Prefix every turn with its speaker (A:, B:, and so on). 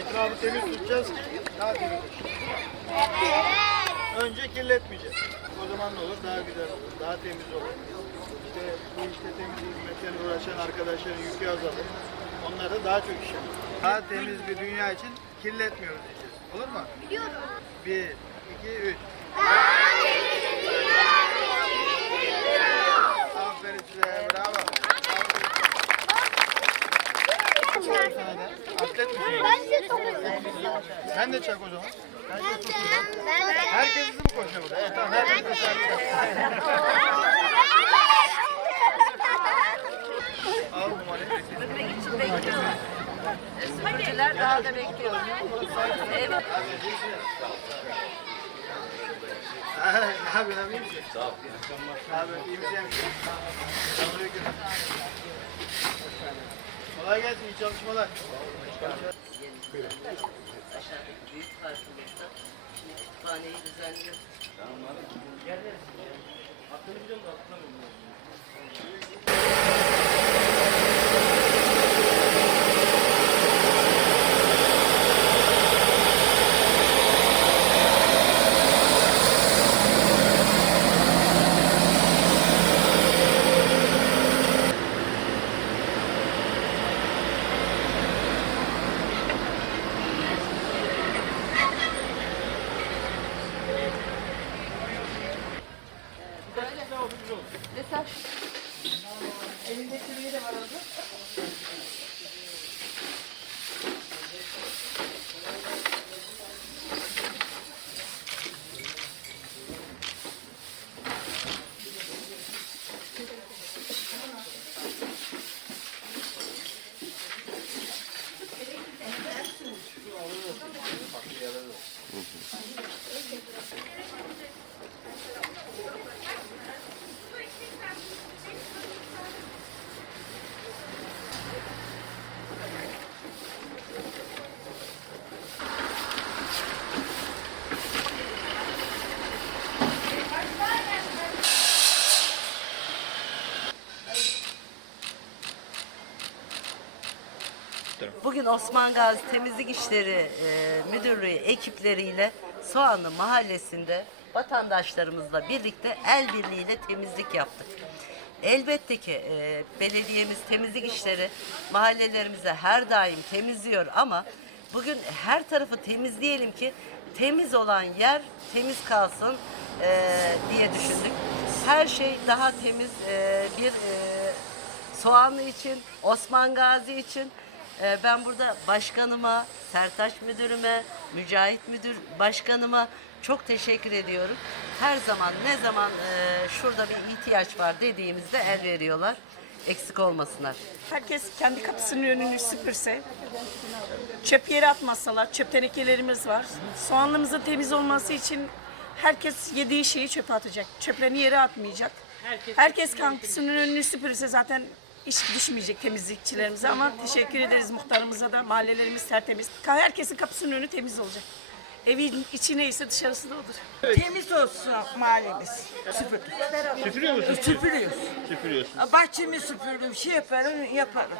A: Etrafı temiz tutacağız ki daha temiz. Önce kirletmeyeceğiz. O zaman ne olur? Daha güzel olur. Daha temiz olur. İşte bu işte temiz hizmetle uğraşan arkadaşların yükü azalır. Onlar da daha çok iş yapar. Daha temiz bir dünya için kirletmiyoruz diyeceğiz. Olur mu? Biliyorum. Bir, iki, üç. Aferin size, bravo. Aferin sana da. Atlet misin?
B: Ben de çok
A: Sen de çak o zaman.
B: Ben de.
A: Herkes hızlı mı koşuyor burada? Evet tamam, herkes de şarkı Al numarayı.
C: Sürücüler daha da bekliyor. Evet.
A: Yapıyorsun abi? iyi misin? Sağ ol. Yapıyorsun? İyi misin? Selamünaleyküm. Kolay gelsin, iyi çalışmalar.
C: Aşağıdaki büyük parkımızda şimdi kütüphaneyi düzenliyor. Mesela elinde sürüğü de var orada. Bugün Osman Gazi Temizlik İşleri e, Müdürlüğü ekipleriyle Soğanlı Mahallesi'nde vatandaşlarımızla birlikte el birliğiyle temizlik yaptık. Elbette ki e, belediyemiz temizlik işleri mahallelerimize her daim temizliyor ama bugün her tarafı temizleyelim ki temiz olan yer temiz kalsın e, diye düşündük. Her şey daha temiz e, bir e, Soğanlı için, Osman Gazi için ee, Ben burada başkanıma, Sertaç müdürüme, Mücahit müdür başkanıma çok teşekkür ediyorum. Her zaman ne zaman e, şurada bir ihtiyaç var dediğimizde el veriyorlar. Eksik olmasınlar.
D: Herkes kendi kapısının önünü süpürse, çöp yere atmasalar, çöp tenekelerimiz var. Soğanlımızın temiz olması için herkes yediği şeyi çöpe atacak. Çöplerini yere atmayacak. Herkes kapısının önünü süpürürse zaten iş düşmeyecek temizlikçilerimize ama teşekkür ederiz muhtarımıza da mahallelerimiz tertemiz. Herkesin kapısının önü temiz olacak. Evin içi neyse dışarısı da odur.
E: Temiz olsun mahallemiz. Süpürdük.
A: Süpürüyor musun?
E: Süpürüyoruz.
A: Süpürüyorsun.
E: Bahçemi süpürdüm, şey yaparım, yaparım.